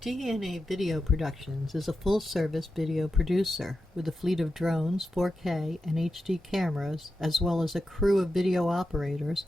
DNA Video Productions is a full-service video producer with a fleet of drones, 4K, and HD cameras, as well as a crew of video operators.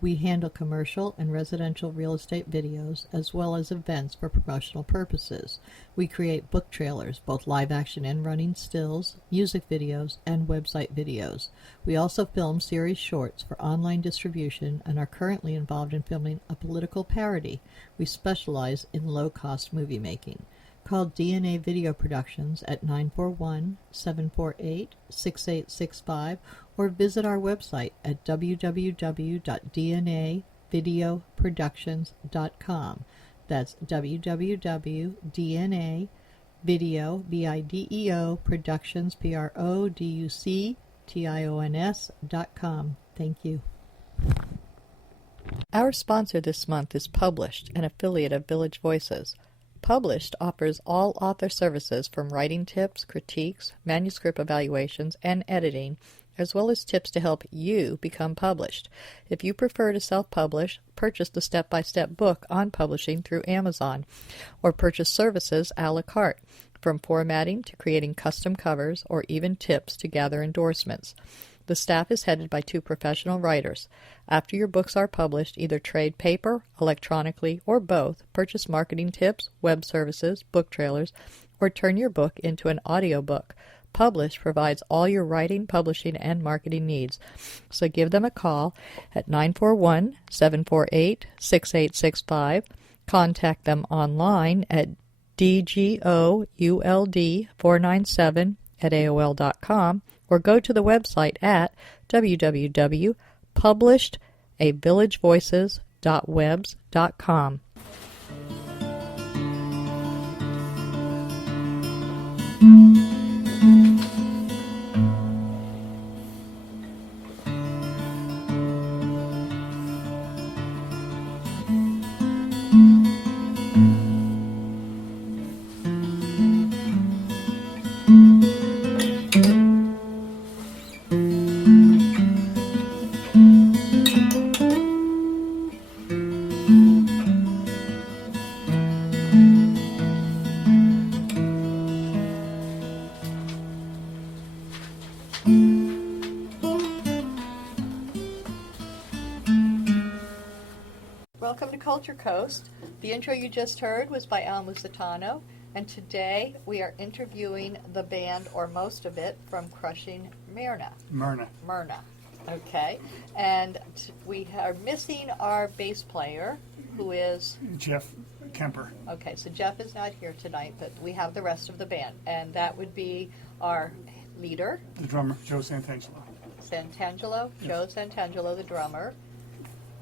We handle commercial and residential real estate videos, as well as events for promotional purposes. We create book trailers, both live-action and running stills, music videos, and website videos. We also film series shorts for online distribution and are currently involved in filming a political parody. We specialize in low-cost movie making. Call DNA Video Productions at 941-748-6865 or visit our website at www.dnavideoproductions.com. That's www.dnavideoproductions.com. Thank you. Our sponsor this month is Published, an affiliate of Village Voices. Published offers all author services from writing tips, critiques, manuscript evaluations, and editing, as well as tips to help you become published. If you prefer to self-publish, purchase the step-by-step book on publishing through Amazon, or purchase services a la carte, from formatting to creating custom covers, or even tips to gather endorsements. The staff is headed by 2 professional writers. After your books are published, either trade paper, electronically, or both, purchase marketing tips, web services, book trailers, or turn your book into an audiobook. Publish provides all your writing, publishing, and marketing needs. So give them a call at 941-748-6865. Contact them online at dgould497@aol.com, or go to the website at www.publishedavillagevoices.webs.com. Welcome to Culture Coast. The intro you just heard was by Al Musitano, and today we are interviewing the band, or most of it, from Crushing Myrna. Myrna. Okay. And we are missing our bass player, who is Jeff Kemper. Okay, so Jeff is not here tonight, but we have the rest of the band, and that would be our leader, The drummer, Joe Santangelo. Joe Santangelo, the drummer.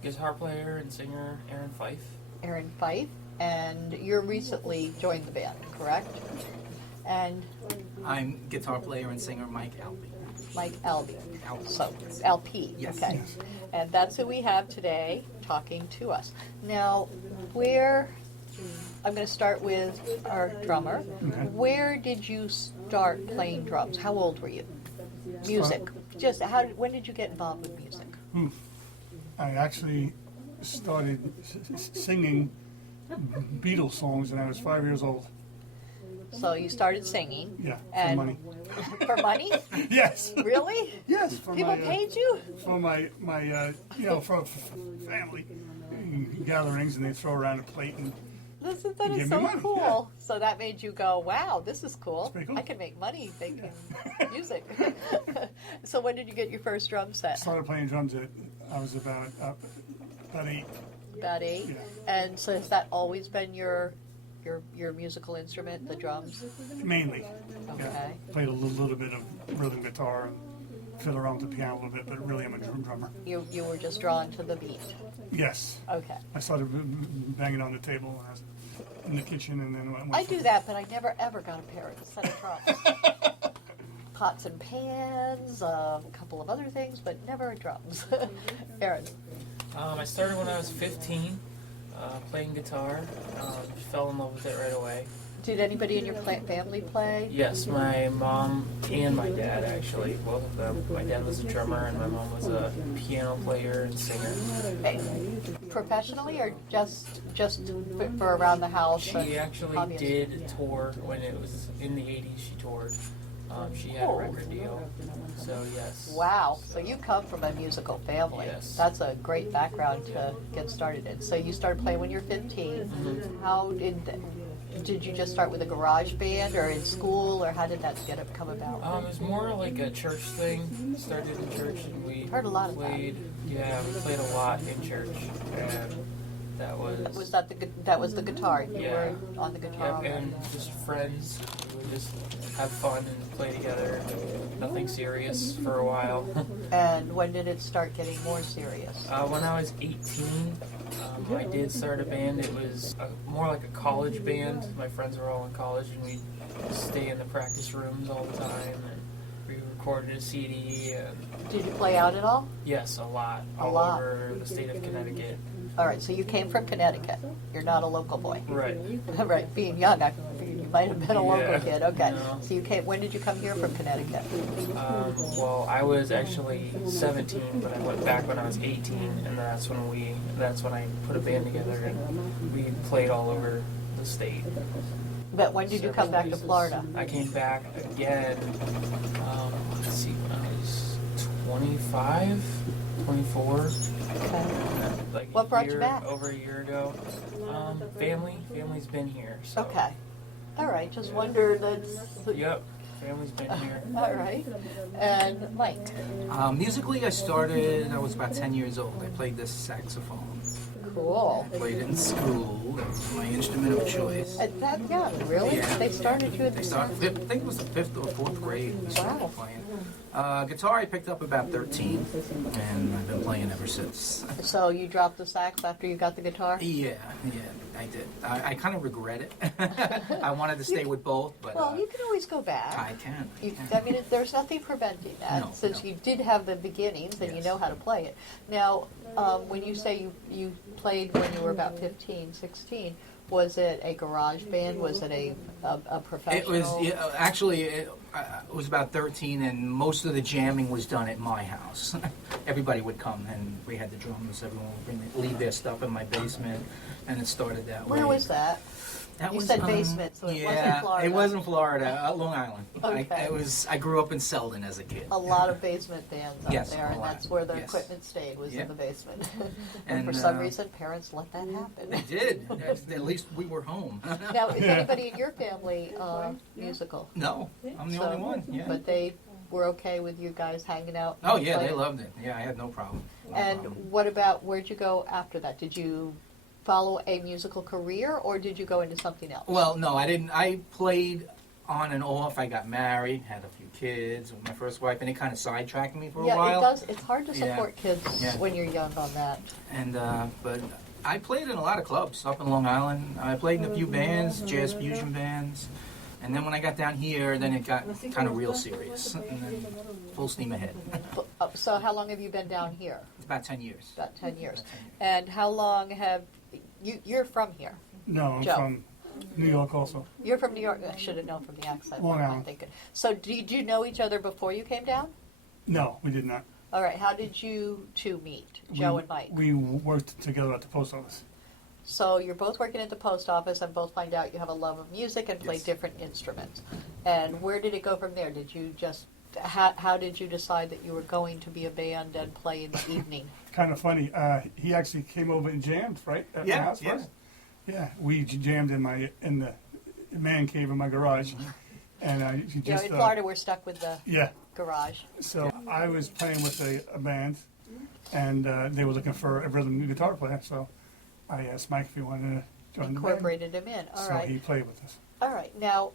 Guitar player and singer Aaron Fife, and you're recently joined the band, correct? And I'm guitar player and singer Mike Albee. So LP, Yes. Okay. Yes. And that's who we have today talking to us. Now, I'm going to start with our drummer. Okay. Where did you start playing drums? How old were you? Music. When did you get involved with music? I actually started singing Beatles songs when I was 5 years old. So you started singing. Yeah, for and money. For money? Yes. Really? Yes. People paid you? For my for family gatherings, and they throw around a plate and That give is me so money, cool. yeah. So that made you go, wow, this is cool. It's pretty cool. I can make money making music. So when did you get your first drum set? started playing drums I was about 8. About 8? Yeah. And so has that always been your musical instrument, the drums? Mainly. Okay. Yeah. Played a little bit of rhythm guitar and fiddle around with the piano a little bit, but really I'm a drummer. You were just drawn to the beat. Yes. Okay. I started banging on the table when I was in the kitchen, and then I do that, but I never ever got a set of drums. Pots and pans, a couple of other things, but never drums. Aaron. I started when I was 15, playing guitar. Fell in love with it right away. Did anybody in your family play? Yes, my mom and my dad actually, both of them. My dad was a drummer and my mom was a piano player and singer. Hey, professionally or just for around the house? She actually did tour when it was in the 80s. She toured. She had a record deal. So yes. Wow. So you come from a musical family. Yes. That's a great background to get started in. So you started playing when you were 15. Mm-hmm. How did you just start with a garage band or in school, or how did that come about? It was more like a church thing. Started in church and we Heard a lot of played. Yeah, we played a lot in church, and that was. That was the guitar? You Yeah. were on the guitar. Yep, and just friends. We would just have fun and play together. Nothing serious for a while. And when did it start getting more serious? When I was 18, I did start a band. It was more like a college band. My friends were all in college, and we'd stay in the practice rooms all the time. And we recorded a CD. And Did you play out at all? yes, a lot. A lot. Over the state of Connecticut. All right, so you came from Connecticut. You're not a local boy. Right. Right, being young, I figured you might have been a local Yeah, kid. Okay, no. so you came. When did you come here from Connecticut? Well, I was actually 17, but I went back when I was 18, and that's when I put a band together, and we played all over the state. But when did you come back to Florida? I came back again, let's see, when I was 25, 24. Okay. Like What brought you back? Over a year ago. Family's been here. So. Okay. All right, just wondered. Yep, family's been here. All right. And Mike? Musically, I was about 10 years old. I played the saxophone. Cool. I played in school. It was my instrument of choice. At that young, really? Yeah. They started you at They the started, I think it was the 5th or 4th grade we started Wow. playing. Guitar I picked up about 13, and I've been playing ever since. So you dropped the sax after you got the guitar? Yeah, I did. I kind of regret it. I wanted to stay with both, but Well, you can always go back. I can. I mean, there's nothing preventing that, No, since no. you did have the beginnings and you Yes. know how to play it. Now, when you say you played when you were about 15, 16, was it a garage band? Was it a professional? It was actually it was about 13, and most of the jamming was done at my house. Everybody would come, and we had the drums. Everyone would leave their stuff in my basement, and it started that way. Where was that? That You was, said basement, so it wasn't Florida. It wasn't Florida, Long Island. Okay. I grew up in Selden as a kid. A lot of basement bands up Yes, there, a and lot. that's where the Yes. equipment stayed, was Yeah. in the basement. And And, for some reason, parents let that They happen. did. At least we were home. Now, is anybody in your family musical? No, I'm the So- only one. Yeah. But they were okay with you guys hanging out? Oh and yeah, they playing? loved it. Yeah, I had no problem. No And problem. what about, where'd you go after that? Did you follow a musical career, or did you go into something else? Well, no, I didn't. I played on and off. I got married, had a few kids with my first wife, and it kind of sidetracked me for a yeah, while. it does. It's hard to Yeah. support kids Yeah. when you're young on that. And but I played in a lot of clubs up in Long Island. I played in a few bands, jazz fusion bands. And then when I got down here, then it got kind of real serious. And then full steam ahead. So how long have you been down here? It's about 10 years. About 10 years. About 10 years. And how long have you're from here? No, I'm Joe. from New York also. You're from New York. I should have known from the accent. Long I'm Island. thinking. So did you know each other before you came down? No, we did not. All right. How did you two meet, Joe and Mike? We worked together at the post office. So you're both working at the post office and both find out you have a love of music and play Yes. different instruments. And where did it go from there? Did you just, how did you decide that you were going to be a band and play in the evening? Kind of funny. He actually came over and jammed, right? At my Yeah, house yeah. first. Yeah, we jammed in the man cave in my garage. And he You know, just, in Florida, we're stuck with the yeah. garage. So I was playing with a band, and they were looking for a rhythm guitar player. So I asked Mike if he wanted to join the band. Incorporated him in. All So right. he played with us. All right. Now,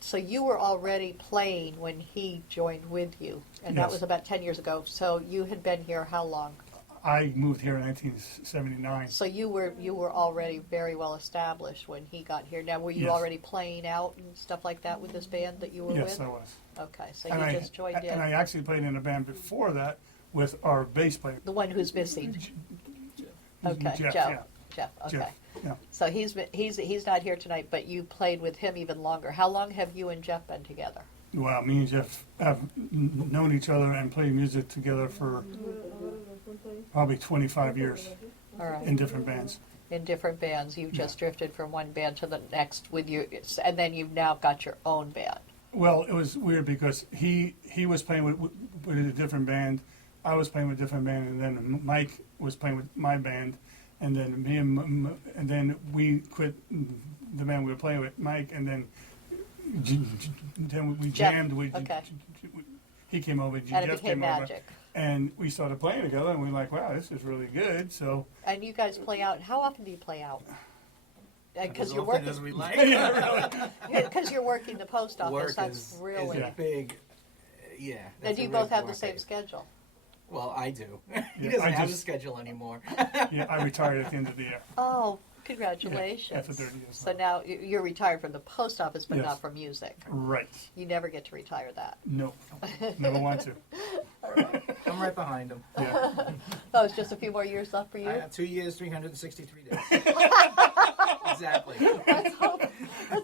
so you were already playing when he joined with you, and that Yes. was about 10 years ago. So you had been here how long? I moved here in 1979. So you were already very well established when he got here. Now, were you Yes. already playing out and stuff like that with this band that you were Yes, with? I was. Okay, so And you just joined in. And I actually played in a band before that with our bass player. The one who's missing. Okay, Jeff, Joe. yeah. Jeff, okay. Jeff. Yeah. So he's not here tonight, but you played with him even longer. How long have you and Jeff been together? Well, me and Jeff have known each other and played music together for probably 25 years All right. in different bands. In different bands, you've just Yeah. drifted from one band to the next with you, and then you've now got your own band. Well, it was weird because he was playing with a different band, I was playing with a different band, and then Mike was playing with my band, and then and then we quit the band we were playing with, Mike, and then we Jeff, jammed. okay. He came over, And it Jeff became came over, magic. and we started playing together, and we were like, wow, this is really good. So And you guys play out. How often do you play out? Because As you're often working. as we like. Because you're working the post office. Work That's is really. a big, yeah. And that's do a you real both have the market. same schedule? Well, I do. He Yeah, doesn't I have a just- schedule anymore. yeah, I retired at the end of the year. Oh, congratulations! Yeah, after 30 years. So now you're retired from the post office, but Yes. not from music. Right. You never get to retire that. No, never want to. I'm right behind him. Yeah. Oh, it's just a few more years left for you. I have 2 years, 363 days. Exactly. Let's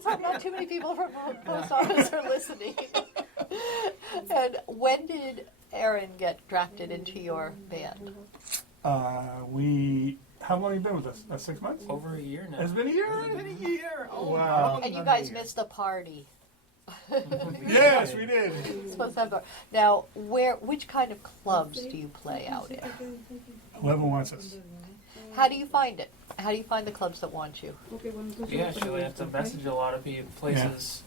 hope not too many people from the post office are listening. And when did Aaron get drafted into your band? How long have you been with us? 6 months? Over a year now. It's been a year It's been already? a year. Oh, Wow. long And you than guys a year. missed the party. Yes, we did. Supposed to have the- Now, which kind of clubs do you play out in? Whoever wants us. How do you find it? How do you find the clubs that want you? We actually have to message a lot of places.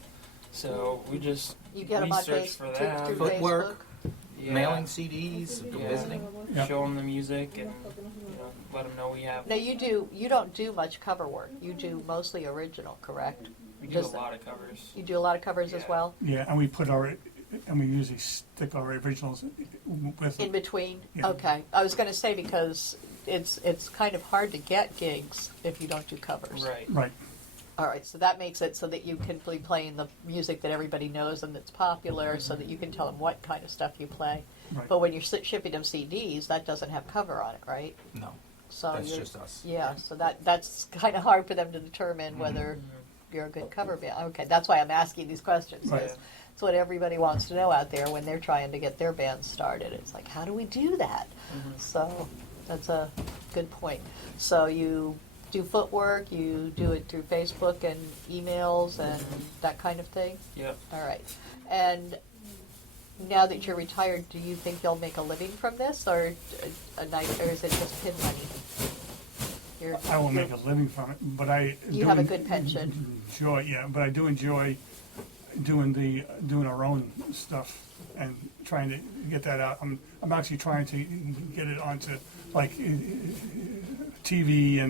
So we just You get them on research for Facebook that. through Footwork. Facebook. Mailing CDs, Yeah. visiting. Yeah. Show them the music and let them know we have. Now you don't do much cover work. You do mostly original, correct? We do a does that- lot of covers. You do a lot of covers as Yeah. well. Yeah, and we usually stick our originals with In between? Yeah. Okay. I was going to say because it's kind of hard to get gigs if you don't do covers. Right. Right. All right, so that makes it so that you can be playing the music that everybody knows and that's popular so that you can tell them what kind of stuff you play. Right. But when you're shipping them CDs, that doesn't have cover on it, right? No, So that's you're- just us. Yeah, so that's kind of hard for them to determine whether you're a good cover band. Okay, that's why I'm asking these questions. Right. It's what everybody wants to know out there when they're trying to get their bands started. It's like, how do we do that? So that's a good point. So you do footwork, you do it through Facebook and emails and that kind of thing? Yep. All right. And now that you're retired, do you think you'll make a living from this, or a night, or is it just pin money? I won't make a living from it, but I You do have a good pension. enjoy. Yeah, but I do enjoy doing our own stuff and trying to get that out. I'm actually trying to get it onto like TV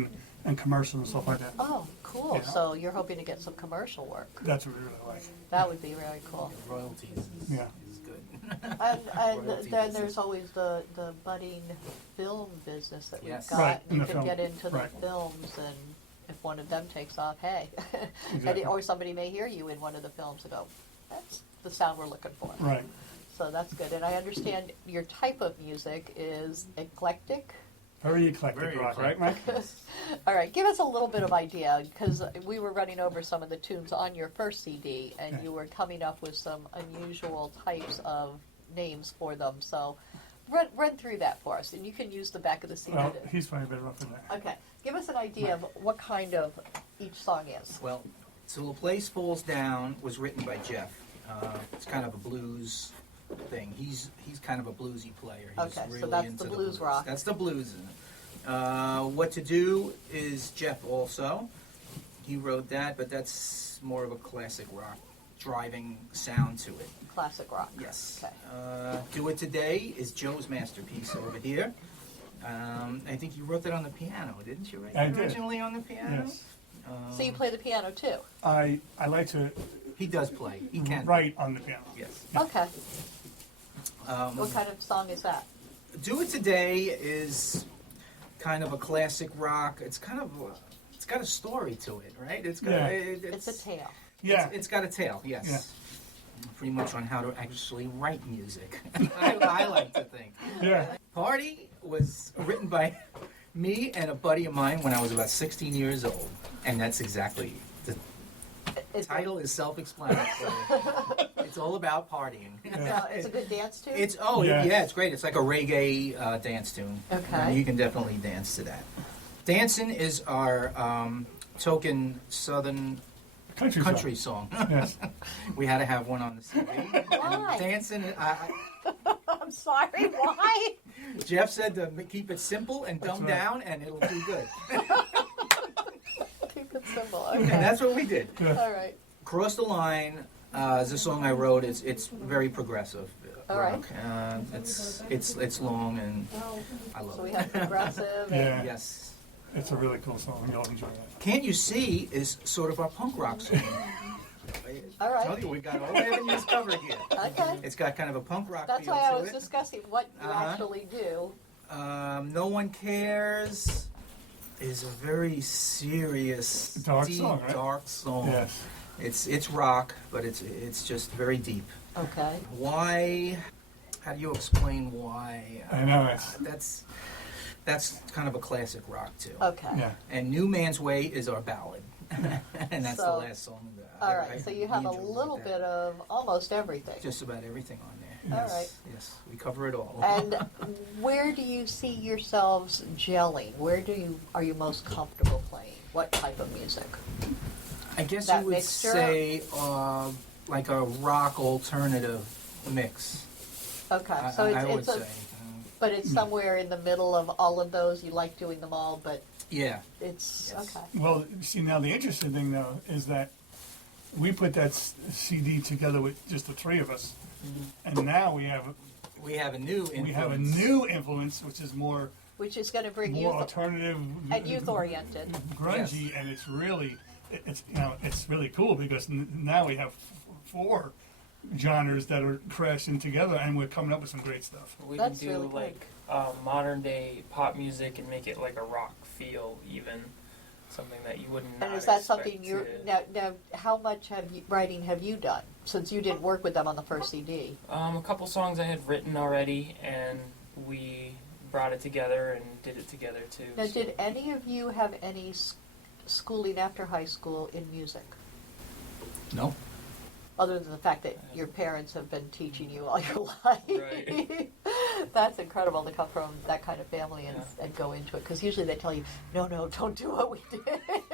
and commercials and stuff like that. Oh, cool. Yeah. So you're hoping to get some commercial work. That's what we really like. That would be really cool. Royalties is, Yeah. is good. And Royalty then business. there's always the budding film business that we've Yes. got. Right, in You the can get film, into the right. films, and if one of them takes off, hey. Exactly. Or somebody may hear you in one of the films and go, that's the sound we're looking for. Right. So that's good. And I understand your type of music is eclectic. Very eclectic Very rock, eclectic. right, Mike? All right, give us a little bit of idea, because we were running over some of the tunes on your first CD, and Okay. you were coming up with some unusual types of names for them. So run through that for us, and you can use the back of the CD. Well, he's probably better off than that. Okay, give us an idea of what kind of each song is. Well, Till a Place Falls Down was written by Jeff. It's kind of a blues thing. He's kind of a bluesy player. He's Okay, so really that's into the blues rock. That's the blues in it. What to Do is Jeff also. He wrote that, but that's more of a classic rock, driving sound to it. Classic rock. Yes. Okay. Do It Today is Joe's masterpiece over here. I think you wrote that on the piano, didn't you? Right? I did. Originally on the piano. Yes. So you play the piano too? I like to He does play. He can write on the piano. Yes. Okay. Um, What kind of song is that? Do It Today is kind of a classic rock. It's kind of it's got a story to it, right? It's got Yeah. It's a tale. Yeah. It's got a tale, yes. Yeah. Pretty much on how to actually write music. I like to think. Yeah. Party was written by Me and a buddy of mine when I was about 16 years old, and that's exactly the title is self-explanatory. It's all about partying. It's a good dance tune? It's it's great. It's like a reggae dance tune. Okay. And you can definitely dance to that. Dancing is our token Southern country song. Yes. We had to have one on the CD. Why? Dancing. I'm sorry, why? Jeff said to keep it simple and dumb right. down, and it'll do good. Keep it simple. Okay. And that's what we did. All right. Cross the Line is a song I wrote. It's very progressive. All right. rock. It's long and I love So we it. have progressive. Yeah. Yes. It's a really cool song. You'll enjoy that. Can't You See is sort of our punk rock song. All right. I tell you, we got all avenues covered here. Okay. It's got kind of a punk rock That's feel why I to was it. discussing what you Uh-huh. actually do. No One Cares is a very serious, Dark deep, song, right? dark song. Yes. It's rock, but it's just very deep. Okay. Why? How do you explain why? I know it's. That's kind of a classic rock too. Okay. Yeah. And New Man's Way is our ballad, and that's So- the last song. All right. So you have a enjoy little that. bit of almost everything. Just about everything on there. All Yes, right. Yes, we cover it all. And where do you see yourselves gelling? Where are you most comfortable playing? What type of music? I guess that you would mixture? say like a rock alternative mix. Okay. So I would it's a say. but it's somewhere in the middle of all of those. You like doing them all, but Yeah. it's Yes. okay. Well, see, now the interesting thing though is that we put that CD together with just the three of us, and now we have a new influence, which is more Which is going to bring more youth alternative and youth oriented. grungy, and it's really it's really cool because now we have four genres that are crashing together, and we're coming up with some great stuff. We That's can do really good. like modern day pop music and make it like a rock feel, even something that you wouldn't. And not is that expect something you're to- now? How much writing have you done since you didn't work with them on the first CD? A couple songs I had written already, and we brought it together and did it together too. Now, so- did any of you have any schooling after high school in music, No. other than the fact that your parents have been teaching you all your life? Right. That's incredible to come from that kind of family and, Yeah. and go into it, because usually they tell you, no, don't do what we did.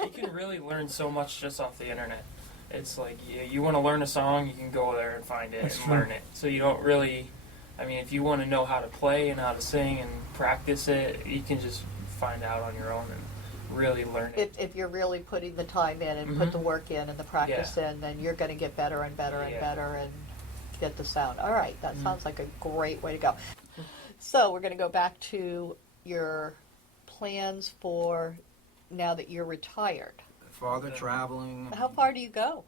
You can really learn so much just off the internet. It's like you want to learn a song, you can go there and find it That's and true. learn it. So you don't really, I mean, if you want to know how to play and how to sing and practice it, you can just find out on your own and really learn it. If you're really putting the time in and put the work in and the practice in, then you're going to get better and better and Yeah. better and get the sound. All right, that Mhm. sounds like a great way to go. So we're going to go back to your plans for now that you're retired. Father traveling. How far do you go?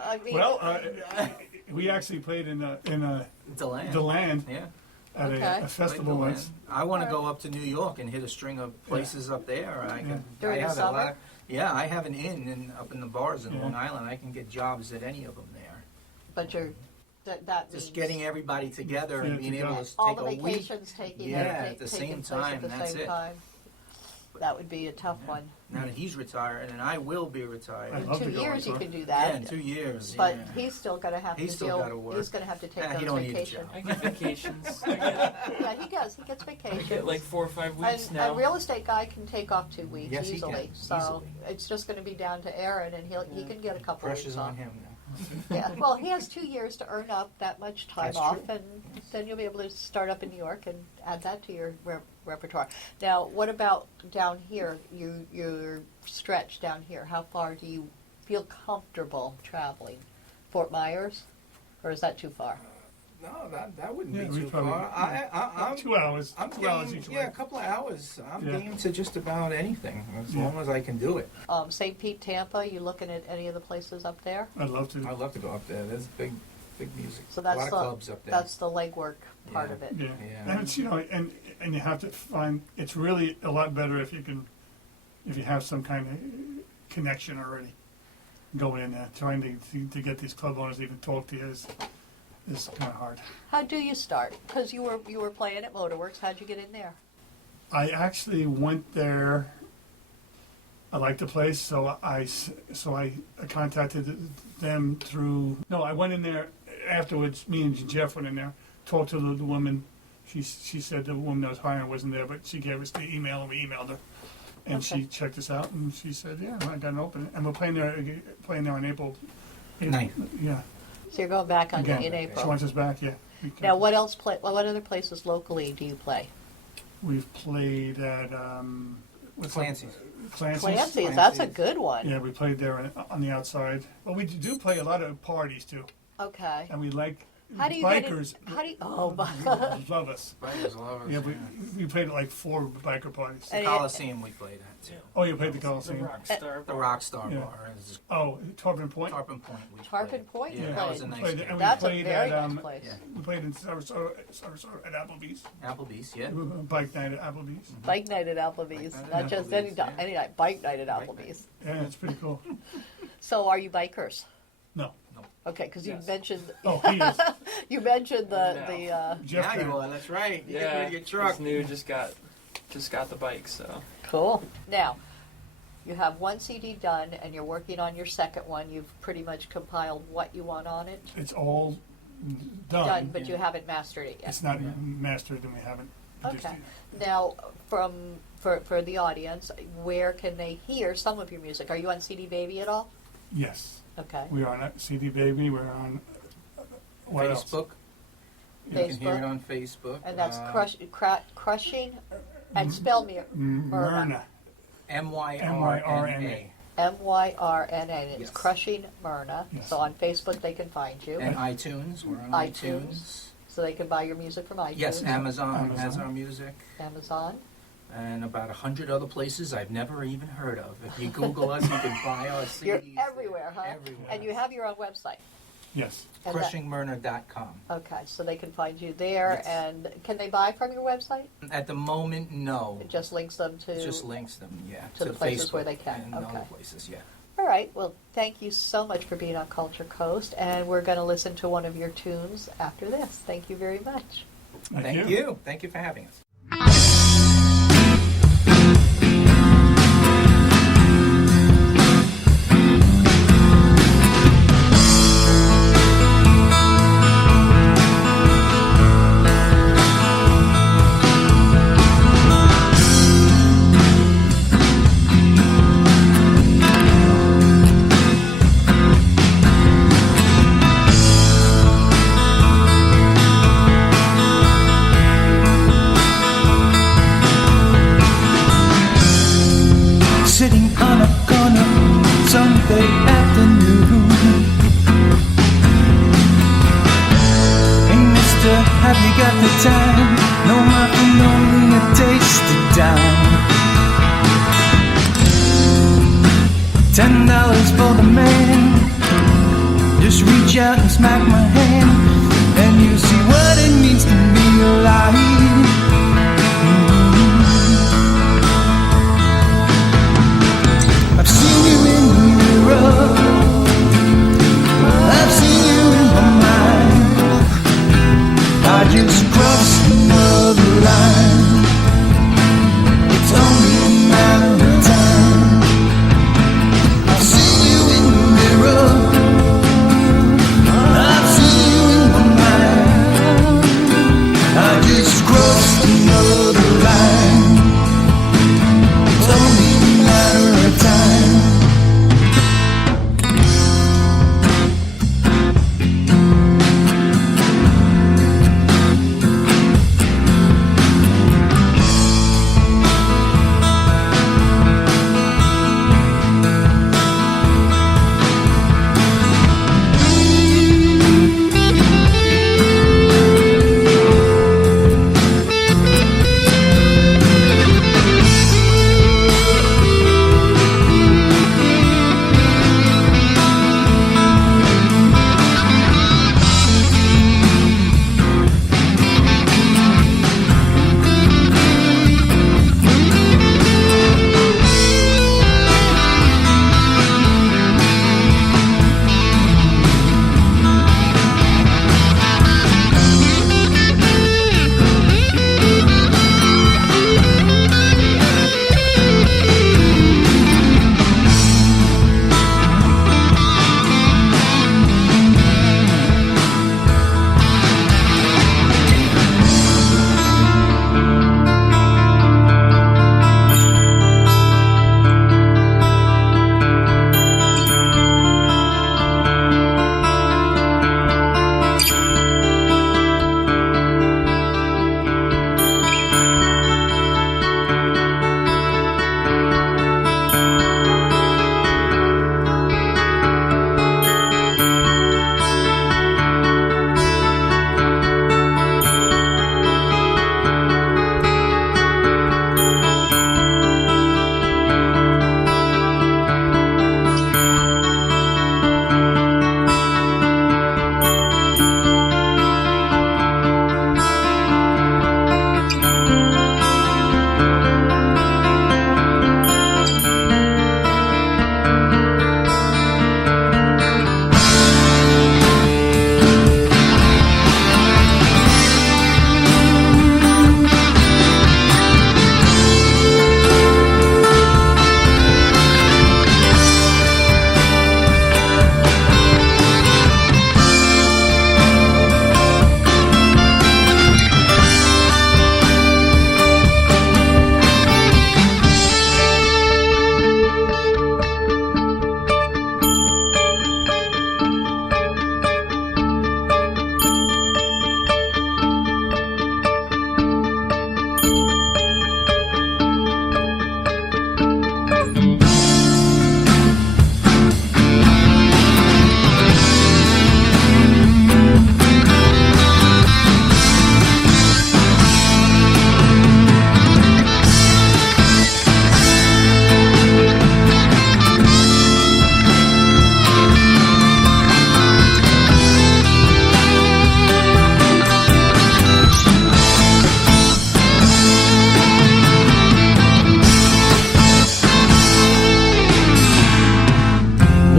I mean, Well, we actually played in Deland. DeLand Yeah. at Okay. a festival Like once. I want to Alright. go up to New York and hit a string of places up there. During I the have summer? A lot, yeah, I have an inn up in the bars in Yeah. Long Island. I can get jobs at any of them there. but that Just means getting everybody together Yeah, and being able to all take the a week. vacations taking Yeah, everything- at the taking same place time, at the that's same it. time. That would be a tough one. Now that he's retired, and I will be retired. I'd In love 2 to go years on you tour. can do Yeah, that. in 2 years. But yeah. he's still going to have He's to still deal. gotta work. He's going to have to take He those don't need a vacations. job. I get vacations. Yeah, he does. He gets I vacations. get like 4 or 5 weeks And now. a real estate guy can take off 2 weeks Yes, he easily. can, So easily. it's just going to be down to Aaron, and he can get a couple Pressure's weeks on off. him now. Yeah. Well, he has 2 years to earn up that much time That's off, true. and then you'll be able to start up in New York and add that to your repertoire. Now, what about down here? Your stretch down here. How far do you feel comfortable traveling? Fort Myers, or is that too far? No, that wouldn't Yeah, be we too probably- far. I'm 2 hours. I'm 2 hours game, each yeah, a way. couple of hours. I'm Yeah. game to just about anything as Yeah. long as I can do it. St. Pete, Tampa. You looking at any of the places up there? I'd love to. I'd love to go up there. There's big music. So a that's lot of the clubs up there. that's the legwork part Yeah. of it. Yeah. Yeah. And it's and you have to find it's really a lot better if you have some kind of connection already going in there. Trying to get these club owners to even talk to you is kind of hard. How do you start? Because you were playing at Motorworks. How'd you get in there? I actually went there. I liked the place, so I contacted them through. No, I went in there afterwards. Me and Jeff went in there, talked to the woman. She said the woman that was hiring wasn't there, but she gave us the email and we emailed her, and Okay. she checked us out and she said, "Yeah, I got an opening." And we're playing there in April. Ninth. Yeah. So you're going back on Again, in she April. wants us back. Yeah. Now, what other places locally do you play? We've played at what's that? Clancy's. Clancy's, that's a good one. Yeah, we played there on the outside. Well, we do play a lot of parties too, Okay. and we like How do you bikers. get it? How do you? Oh, Love us. Bikers love us. Yeah, we played at like 4 biker parties. And- Coliseum we played at too. Oh, you played the The Coliseum. Rockstar. The Rockstar Yeah. Bar. Is Oh, Tarpon Point. Tarpon Point. We Tarpon played. Point you Yeah, that was a played? nice Played- game. and we That's a played very at, nice place. Yeah. We played in Sarasota at Applebee's. Applebee's, yeah. Bike night at Applebee's. Bike night at Applebe's, Bike night not at just Applebee's, yeah. any night. Bike night at Bike Applebe's. Yeah, it's pretty cool. So, are you bikers? No. Okay, because Yes. Oh, he is. you mentioned No. Jeff Now you can. are, that's right. You get rid Yeah, of your truck. it's new. Just got the bike. So cool. Now, you have one CD done, and you're working on your second one. You've pretty much compiled what you want on it. It's all done. Done, but you haven't mastered it yet. It's not mastered and we haven't produced Okay. it. Now, for the audience, where can they hear some of your music? Are you on CD Baby at all? Yes. Okay. We are on CD Baby. We're on what else? Facebook. Yeah. You can hear Facebook. it on Facebook. And that's crushing, and spell me Myrna. Myrna. Myrna. And it's Yes. Crushing Myrna. Yes. So on Facebook they can find you. And iTunes. We're on iTunes. iTunes. So they can buy your music from iTunes. Yes, Amazon has Amazon. our music. Amazon. And about 100 other places I've never even heard of. If you Google us, you can buy our CDs. You're everywhere, huh? Everywhere. And you have your own website. Yes. And that- CrushingMyrna.com. okay, so they can find you there. Yes. And can they buy from your website? At the moment, no. It just links them to. It just links them, yeah. to the places Facebook where they can, And okay. other places, yeah. All right. Well, thank you so much for being on Culture Coast, and we're going to listen to one of your tunes after this. Thank you very much. Thank you. Thank you for having us. Sitting on a corner Sunday afternoon. Hey mister, have you got the time? No muffin, only a taste of dime. $10 for the man. Just reach out and smack my hand, and you see what it means to be alive. I've seen you in the mirror, I've seen you in my mind. I just crossed another line. It's only a matter of time. I've seen you in the mirror, I've seen you in my mind. I just crossed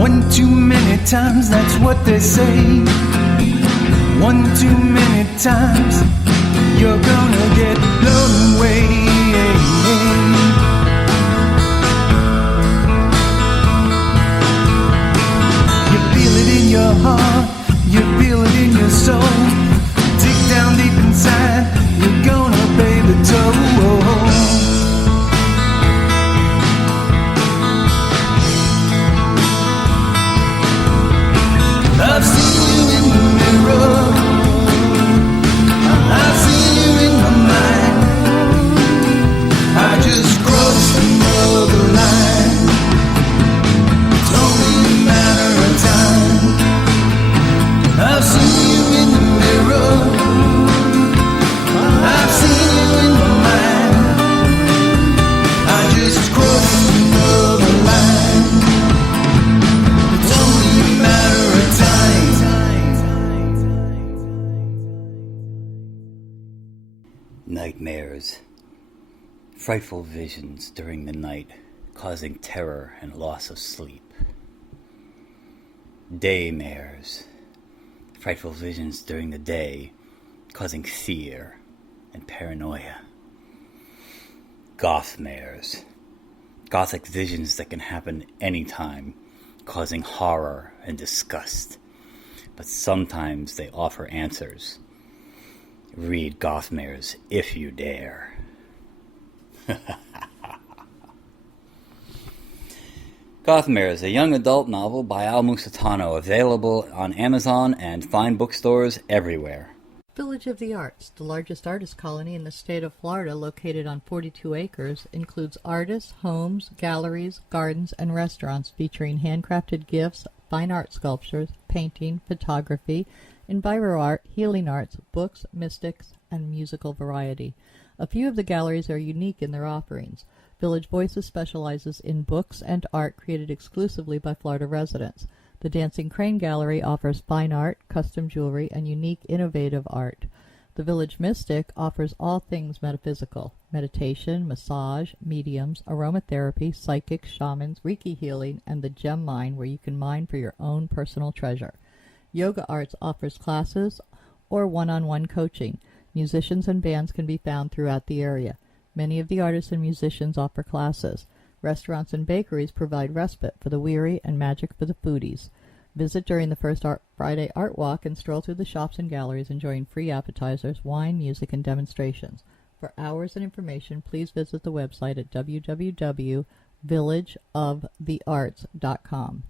One too many times, that's what they say. One too many times, you're gonna get blown away. You feel it in your heart, you feel it in your soul. Dig down deep inside, you're gonna pay the toll. I've seen you in the mirror, I've seen you in my mind. I just crossed another line. It's only a matter of time. I've seen you in the mirror, I've seen you in my mind. I just crossed another line. It's only a matter of time. Nightmares. Frightful visions during the night, causing terror and loss of sleep. Daymares. Frightful visions during the day, causing fear and paranoia. Gothmares. Gothic visions that can happen anytime, causing horror and disgust. But sometimes they offer answers. Read Gothmares if you dare. Gothmares, a young adult novel by Al Musitano, available on Amazon and fine bookstores everywhere. Village of the Arts, the largest artist colony in the state of Florida, located on 42 acres, includes artists, homes, galleries, gardens, and restaurants featuring handcrafted gifts, fine art sculptures, painting, photography, enviro art, healing arts, books, mystics, and musical variety. A few of the galleries are unique in their offerings. Village Voices specializes in books and art created exclusively by Florida residents. The Dancing Crane Gallery offers fine art, custom jewelry, and unique innovative art. The Village Mystic offers all things metaphysical: meditation, massage, mediums, aromatherapy, psychics, shamans, Reiki healing, and the gem mine, where you can mine for your own personal treasure. Yoga Arts offers classes or one-on-one coaching. Musicians and bands can be found throughout the area. Many of the artists and musicians offer classes. Restaurants and bakeries provide respite for the weary and magic for the foodies. Visit during the first Friday Art Walk and stroll through the shops and galleries enjoying free appetizers, wine, music, and demonstrations. For hours and information, please visit the website at www.villageofthearts.com.